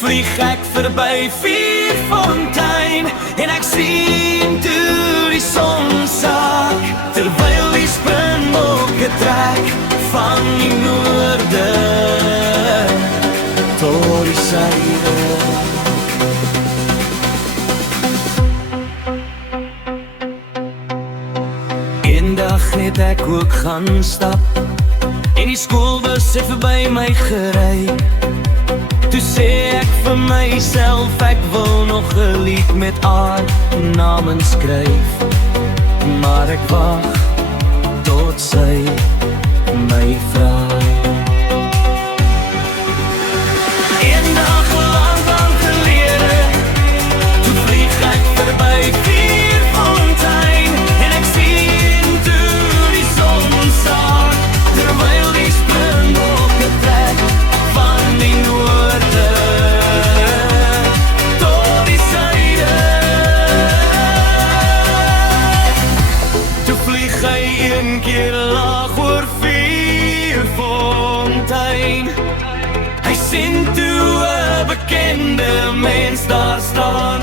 vlieg ek verby Vierfontein en ek sien toe die son sak, terwyl die springbokke trek van die noorde tot die suide. Eendag het ek ook gaan stap en die skoolbus het verby my gery. Toe sê ek vir myself, ek wil nog 'n lied met haar namen skryf, maar ek wag tot sy my vra. Eendag lang gelede, toe vlieg ek verby Vierfontein en ek sien toe die son sak, terwyl die springbokke trek van die noorde tot die suide. Toe vlieg hy een keer laag oor Vierfontein. Hy sien toe 'n bekende mens daar staan.